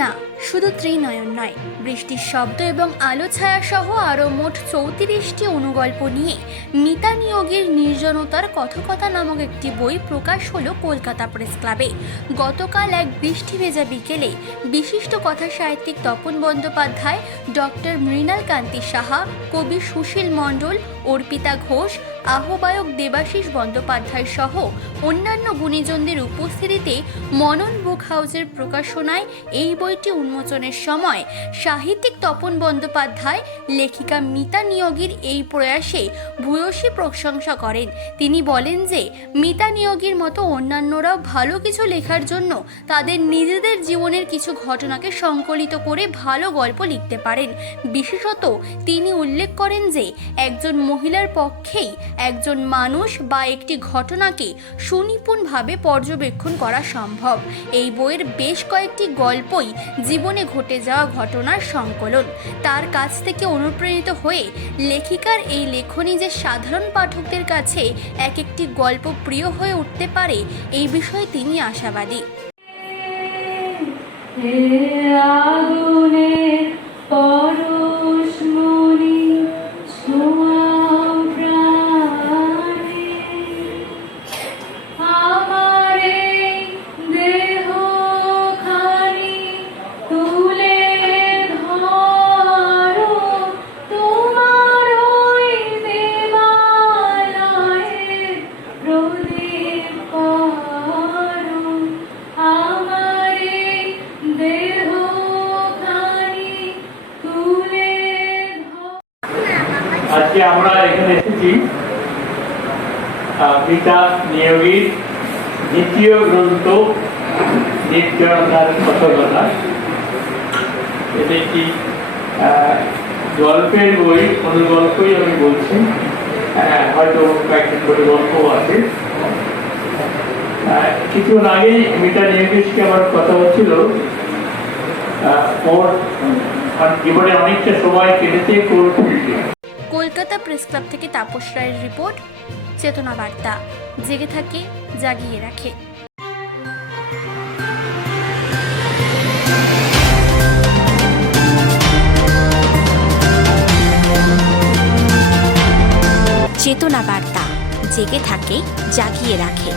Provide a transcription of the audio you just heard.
না, শুধু ত্রিনয়ন নয়, বৃষ্টির শব্দ এবং আলো ছায়া সহ আরও মোট 34টি অনুগল্প নিয়ে মিতা নিয়োগীর নির্জনতার কথকতা নামক একটি বই প্রকাশ হলো কলকাতা প্রেস ক্লাবে। গতকাল এক বৃষ্টি ভেজা বিকেলে বিশিষ্ট কথা সাহিত্যিক তপন বন্দ্যোপাধ্যায়, ডক্টর মৃণাল কান্তি সাহা, কবি সুশীল মণ্ডল, অর্পিতা ঘোষ, আহ্বায়ক দেবাশিস বন্দ্যোপাধ্যায় সহ অন্যান্য গুণীজনদের উপস্থিতিতে মনন বুক হাউসের প্রকাশনায় এই বইটি উন্মোচনের সময় সাহিত্যিক তপন বন্দ্যোপাধ্যায় লেখিকা মিতা নিয়োগীর এই প্রয়াসে ভূয়সী প্রশংসা করেন। তিনি বলেন যে মিতা নিয়োগীর মতো অন্যান্যরাও ভালো কিছু লেখার জন্য তাদের নিজেদের জীবনের কিছু ঘটনাকে সংকলিত করে ভালো গল্প লিখতে পারেন। বিশেষত তিনি উল্লেখ করেন যে একজন মহিলার পক্ষেই একজন মানুষ বা একটি ঘটনাকে সুনিপুণভাবে পর্যবেক্ষণ করা সম্ভব। এই বইয়ের বেশ কয়েকটি গল্পই জীবনে ঘটে যাওয়া ঘটনার সংকলন। তার কাছ থেকে অনুপ্রাণিত হয়ে লেখিকার এই লেখনী যে সাধারণ পাঠকদের কাছে এক একটি গল্প প্রিয় হয়ে উঠতে পারে, এই বিষয়ে তিনি আশাবাদী। আজকে আমরা এখানে এসেছি মিতা নিয়োগীর দ্বিতীয় গ্রন্থ নির্জনতার কথকতা। এটা একটি গল্পের বই, অনুগল্পই আমি বলছি, হয়তো কয়েকটি করে গল্পও আছে। কিছুক্ষণ আগে মিতা নিয়োগীর সঙ্গে আমার কথা হচ্ছিল, ওর জীবনে অনেকটা সময় কেটেছে কোর্ট ফিল্ডে। কলকাতা প্রেস ক্লাব থেকে তাপস রায়ের রিপোর্ট, চেতনা বার্তা, জেগে থাকে, জাগিয়ে রাখে। চেতনা বার্তা, জেগে থাকে, জাগিয়ে রাখে।